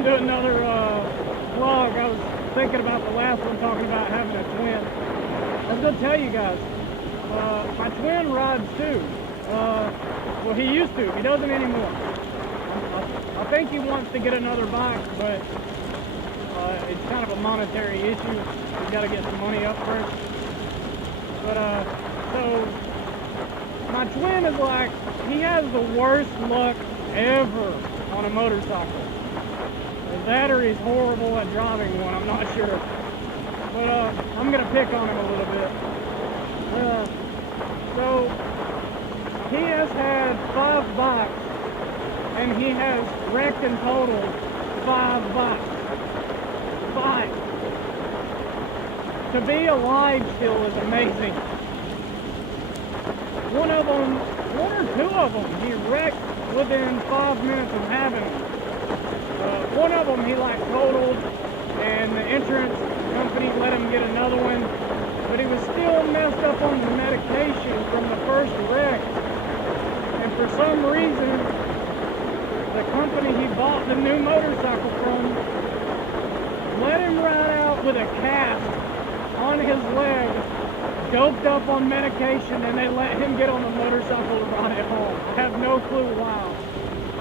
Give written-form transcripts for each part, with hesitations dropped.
on to another vlog. I was thinking about the last one, talking about having a twin. I was going to tell you guys, my twin rides too. Well, he used to. He doesn't anymore. I think he wants to get another bike, but it's kind of a monetary issue. He's got to get some money up first. But so my twin is like, he has the worst luck ever on a motorcycle. That or he's horrible at driving one, I'm not sure. But I'm gonna pick on him a little bit. So he has had 5 bikes, and he has wrecked in total 5 bikes. 5. To be alive still is amazing. One or 2 of them he wrecked within 5 minutes of having them. One of them he like totaled, and the insurance company let him get another one, but he was still messed up on the medication from the first wreck. And for some reason, the company he bought the new motorcycle from let him ride out with a cast on his leg, doped up on medication, and they let him get on the motorcycle and ride it home. I have no clue why.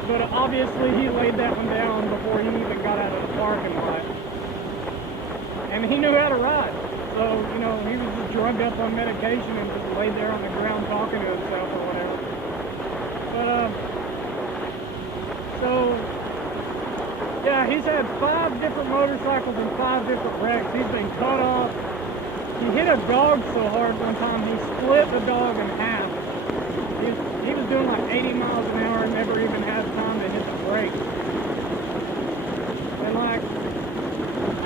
But obviously he laid that one down before he even got out of the parking lot. And he knew how to ride. So, you know, he was just drugged up on medication and just laid there on the ground talking to himself or whatever. But, so, yeah, he's had 5 different motorcycles and 5 different wrecks. He's been cut off. He hit a dog so hard one time, he split the dog in half. He was doing like 80 miles an hour and never even had time to hit the brakes. And like,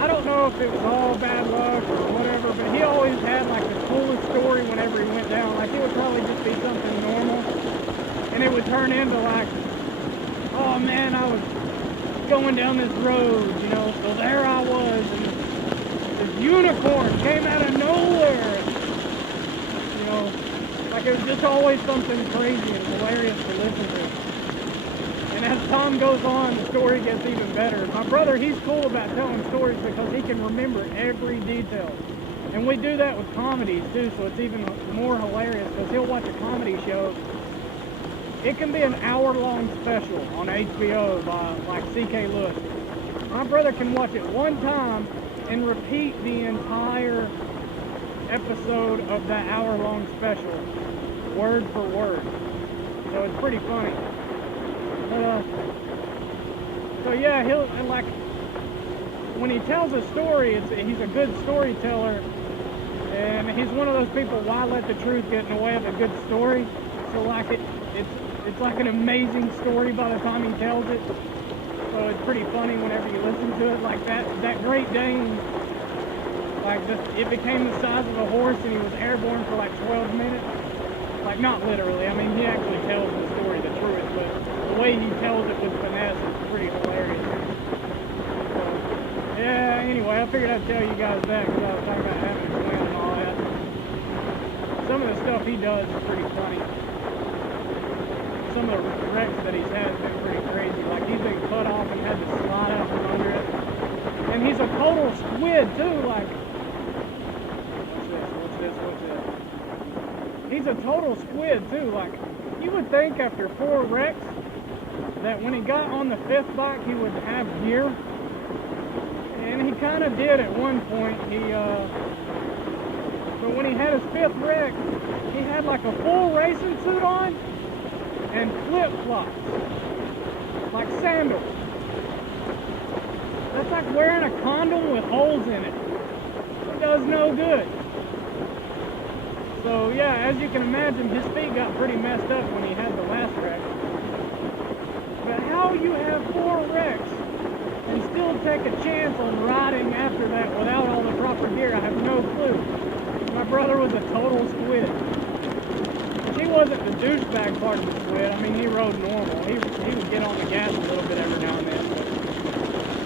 I don't know if it was all bad luck or whatever, but he always had like the coolest story whenever he went down. Like, it would probably just be something normal, and it would turn into like, oh man, I was going down this road, you know, so there I was, and this unicorn came out of nowhere, you know. Like, it was just always something crazy and hilarious to listen to. And as time goes on, the story gets even better. My brother, he's cool about telling stories because he can remember every detail. And we do that with comedies too, so it's even more hilarious because he'll watch a comedy show. It can be an hour-long special on HBO by like C.K. Lewis. My brother can watch it one time and repeat the entire episode of that hour-long special, word for word. So it's pretty funny. So yeah, he'll, and like, when he tells a story, he's a good storyteller, and he's one of those people, why let the truth get in the way of a good story? So like, it's like an amazing story by the time he tells it. So it's pretty funny whenever you listen to it. Like that Great Dane, like, it became the size of a horse, and he was airborne for like 12 minutes. Like, not literally, I mean, he actually tells the story the truth, but the way he tells it with finesse is pretty hilarious. So, yeah, anyway, I figured I'd tell you guys that because I was talking about having a twin and all that. Some of the stuff he does is pretty funny. Some of the wrecks that he's had have been pretty crazy. Like, he's been cut off and had to slide out from under it. And he's a total squid too, like, what's this? He's a total squid too. Like, you would think after 4 wrecks that when he got on the 5th bike he would have gear, and he kind of did at one point. But when he had his 5th wreck, he had like a full racing suit on and flip-flops, like sandals. That's like wearing a condom with holes in it. It does no good. So yeah, as you can imagine, his feet got pretty messed up when he had the last wreck. But how you have 4 wrecks and still take a chance on riding after that without all the proper gear, I have no clue. My brother was a total squid. He wasn't the douchebag part of the squid. I mean, he rode normal. He would get on the gas a little bit every now and then.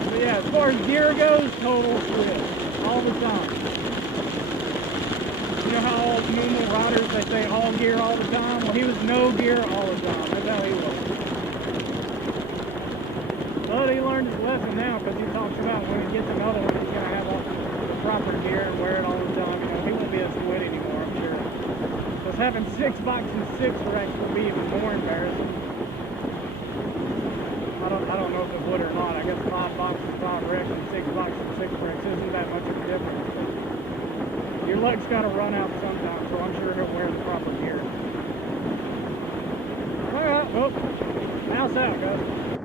But yeah, as far as gear goes, total squid. All the time. You know how all normal riders, they say all gear all the time? Well, he was no gear all the time. That's how he was. But he learned learned his lesson now, because he talks about when he gets another one, he's gonna have all the proper gear and wear it all the time. You know, he won't be as sweaty anymore, I'm sure. Because having 6 boxes, 6 wrecks will be even more embarrassing. I don't know if it would or not. I guess 5 boxes, 5 wrecks, and 6 boxes, 6 wrecks isn't that much of a difference. But your leg's got to run out sometimes, so I'm sure he'll wear the proper gear. Alright, well, mouse out, guys.